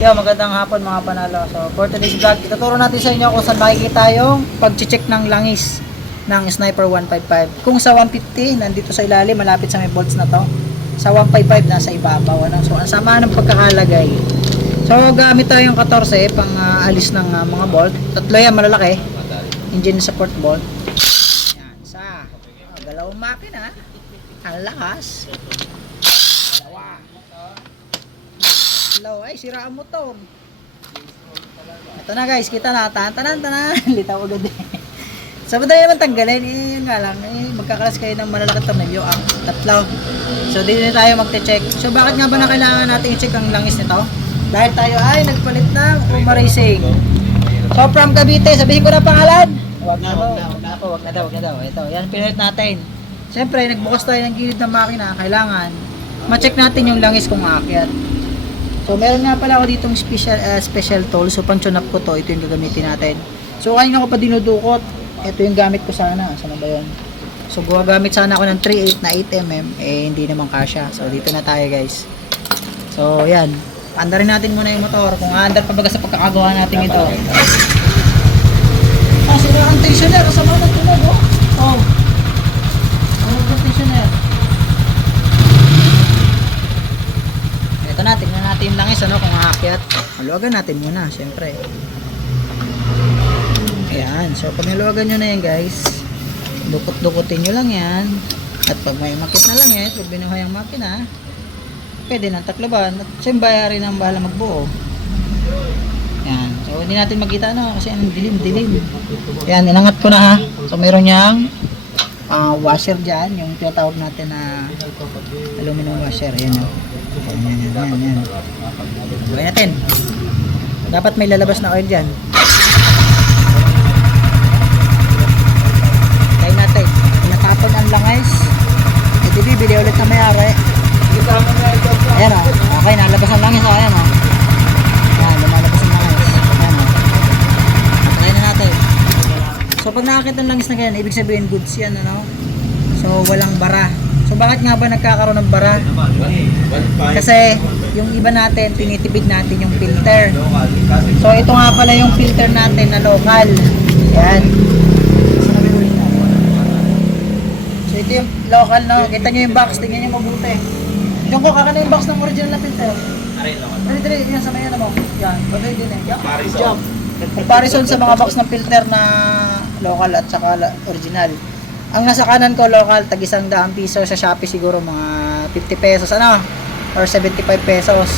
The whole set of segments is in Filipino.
Yo, magandang hapon mga panalo. So, for today's vlog, ituturo natin sa inyo kung saan makikita yung pag-check ng langis ng Sniper 155. Kung sa 150, nandito sa ilalim, malapit sa may bolts na to. Sa 155, nasa ibabaw. Ano? So, ang sama ng pagkakalagay. So, gamit tayo yung 14 pang ah, alis ng ah, mga bolt. Tatlo yan, malalaki. Engine support bolt. Yan, sa oh, dalawang makina. Ang lakas. Hello, ay sira ang motor. Ito na guys, kita na. Tanan, tanan, tanan. Litaw agad eh. Sa madali naman tanggalin, eh, yun nga lang, eh, magkakalas kayo ng malalaki tornilyo, ang tatlo. So, dito na tayo magte-check. So, bakit nga ba na kailangan natin i-check ang langis nito? Dahil tayo ay nagpalit ng Puma Racing. So, from Cavite, sabihin ko na pangalan. Wag na, wag na, wag na. Oh, wag na daw, wag na daw. Ito, yan, pinalit natin. Siyempre, nagbukas tayo ng gilid ng makina, kailangan ma-check natin yung langis kung aakyat. So, meron nga pala ako ditong special, uh, special tool. So, pang tune up ko to. Ito yung gagamitin natin. So, kanina ko pa dinudukot. Ito yung gamit ko sana. Sana ba yun? So, gumagamit sana ako ng 3.8 na 8mm. Eh, hindi naman kasya. So, dito na tayo, guys. So, yan. Andarin natin muna yung motor. Kung aandar pa baga sa pagkakagawa natin ito. Ah, sila ang tensioner. Kasama ng tunog, oh. Oh. Ano ang tensioner? Ito na, tingnan natin yung langis, aakyat. Haluagan natin muna, syempre. Ayan, so pag naluwagan nyo na yan guys, dukot-dukutin nyo lang yan. At pag may makit na langis, pag binuhay ang makina, pwede nang takloban. At siya yung bayari ng bahala magbuo. Yan, so hindi natin makita ano, kasi ang dilim-dilim. Yan, inangat ko na ha. So meron niyang ah, washer dyan, yung tinatawag natin na aluminum washer. Ayan o. Ayan, yan, yan, yan. Gawin natin. Dapat may lalabas na oil dyan. Tayo natin. Natapon ang langis, ito bibili ulit na may-ari. Ayan o. Okay, nalabas ang langis. Ayan o. Ayan, lumalabas ang langis. Ayan o. Try na natin. So pag nakakita ng langis na ganyan, ibig sabihin goods yan, ano? So walang bara. So bakit nga ba nagkakaroon ng bara? Kasi yung iba natin, tinitipid natin yung filter. So ito nga pala yung filter natin na local. Yan. So ito yung local no. Kita nyo yung box, tingnan nyo mabuti. Yung ko, kakana yung box ng original na filter. Dali, dali, yan sa may ano mo. Yan, bagay din eh. Yan, job. Comparison sa mga box ng filter na local at saka original. Ang nasa kanan ko local, tag isang daang piso sa Shopee siguro mga 50 pesos ano or 75 pesos.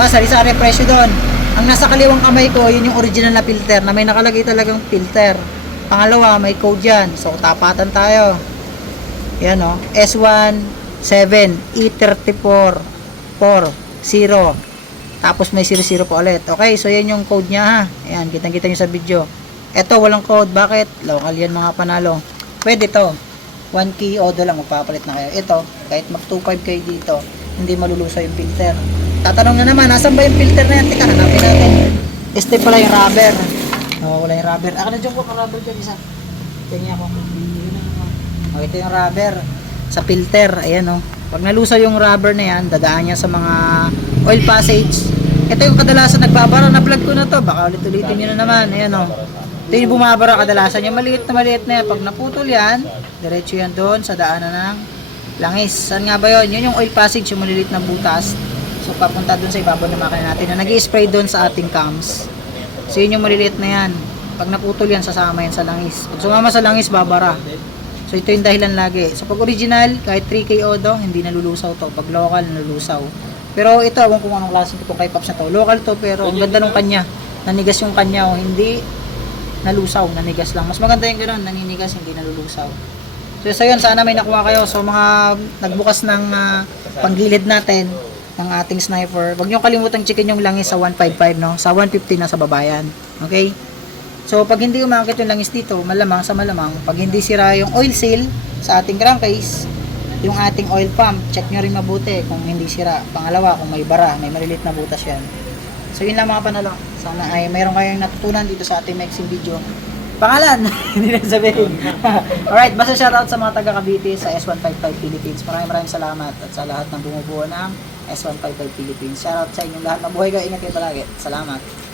Ah, sari-sari presyo doon. Ang nasa kaliwang kamay ko, yun yung original na filter na may nakalagay talagang filter. Pangalawa, may code yan. So, tapatan tayo. Yan o. S1 7 E34 40 tapos may 00 pa ulit. Okay, so yan yung code niya ha. Ayan, kitang-kita nyo sa video. Ito, walang code. Bakit? Local yan mga panalo. Pwede to. 1 key odo lang magpapalit na kayo. Ito, kahit mag 2.5 kayo dito, hindi malulusaw yung filter. Tatanong na naman, nasan ba yung filter na yan? Teka, hanapin natin. Este pala yung rubber. Oo, wala yung rubber. Ako na dyan ko, rubber dyan isa. Tingnan ako. Oh, ito yung rubber sa filter. Ayan o. Pag nalusaw yung rubber na yan, dadaan niya sa mga oil passage. Ito yung kadalasan nagbabara. Na-vlog ko na to. Baka ulit-ulitin nyo na naman. Ayan o. Ito yung bumabara kadalasan. Yung maliit na maliit na yan. Pag naputol yan, diretso yan doon sa daanan ng langis. Saan nga ba yun? Yun yung oil passage, yung maliliit na butas. So, papunta doon sa ibabaw ng makina natin na nag spray doon sa ating cams. So, yun yung maliliit na yan. Pag naputol yan, sasama yan sa langis. Pag sumama sa langis, babara. So, ito yung dahilan lagi. So, pag original, kahit 3K odo, hindi nalulusaw to. Pag local, nalulusaw. Pero ito, ewan kung anong klase ito kay Pops na to. Local to, pero ang ganda ng kanya. Nanigas yung kanya, oh. hindi nalusaw, nanigas lang. Mas maganda yung gano'n, naninigas, hindi nalulusaw. So, so yun, sana may nakuha kayo. So, mga nagbukas ng ah, panggilid natin ng ating sniper, huwag nyo kalimutang checkin yung langis sa 155, no? Sa 150 na sa babayan. Okay? So, pag hindi umakit yung langis dito, malamang sa malamang, pag hindi sira yung oil seal sa ating crankcase, yung ating oil pump, check nyo rin mabuti kung hindi sira. Pangalawa, kung may bara, may malilit na butas yan. So, yun lang mga panalo. Sana ay mayroon kayong natutunan dito sa ating Mexing video. Pangalan, hindi na sabihin. Alright, basta shoutout sa mga taga Cavite sa S155 Philippines. Maraming maraming salamat at sa lahat ng bumubuo ng S155 Philippines. Shoutout sa inyong lahat. Mabuhay kayo. Ingat kayo palagi. Salamat.